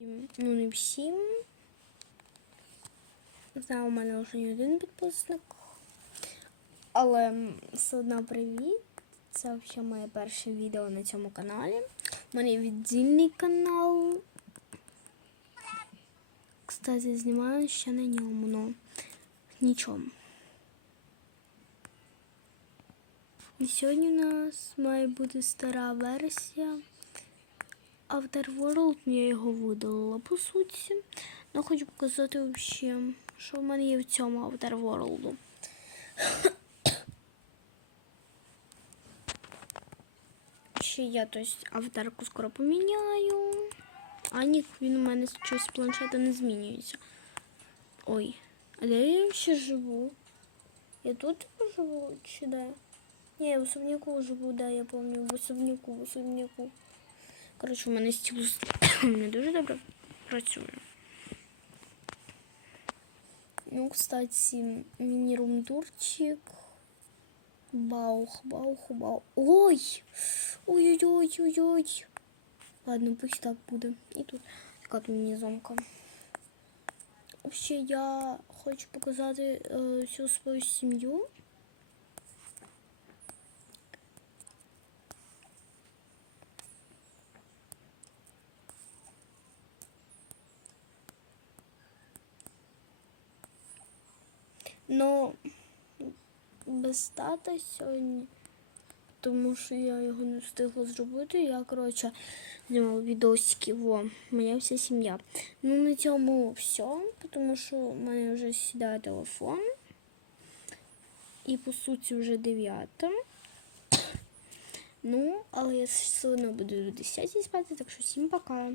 Ну, не всім. Знаю, у мене вже не один підписник. Але все одно привіт. Це взагалі моє перше відео на цьому каналі. У мене є віддільний канал. Кстати, знімаю ще на ньому, но нічого. І сьогодні у нас має бути стара версія. Outer World я його видалила по суті. Ну хочу показати взагалі, що в мене є в цьому Outer World. Ще я тобто, аватарку скоро поміняю. А ні, він у мене щось з планшета не змінюється. Ой, а де я ще живу? Я тут живу чи де? Ні, я в особняку живу, да, я пам'ятаю, в особняку, в особняку. Коротше, у мене стілус не дуже добре працює. Ну, кстати, міні-румдурчик. Баух, баух, баух. Ой! Ой-ой-ой-ой-ой. Ладно, пусть так буде. І тут така от міні-зомка. Ще я хочу показати е, всю свою сім'ю. Но без тата сьогодні, тому що я його не встигла зробити. Я, коротше, знімала відосики. Во, моя вся сім'я. Ну, на цьому все, тому що в мене вже сідає телефон. І по суті вже дев'ята. Ну, але я все одно буду до 10 спати, так що всім пока.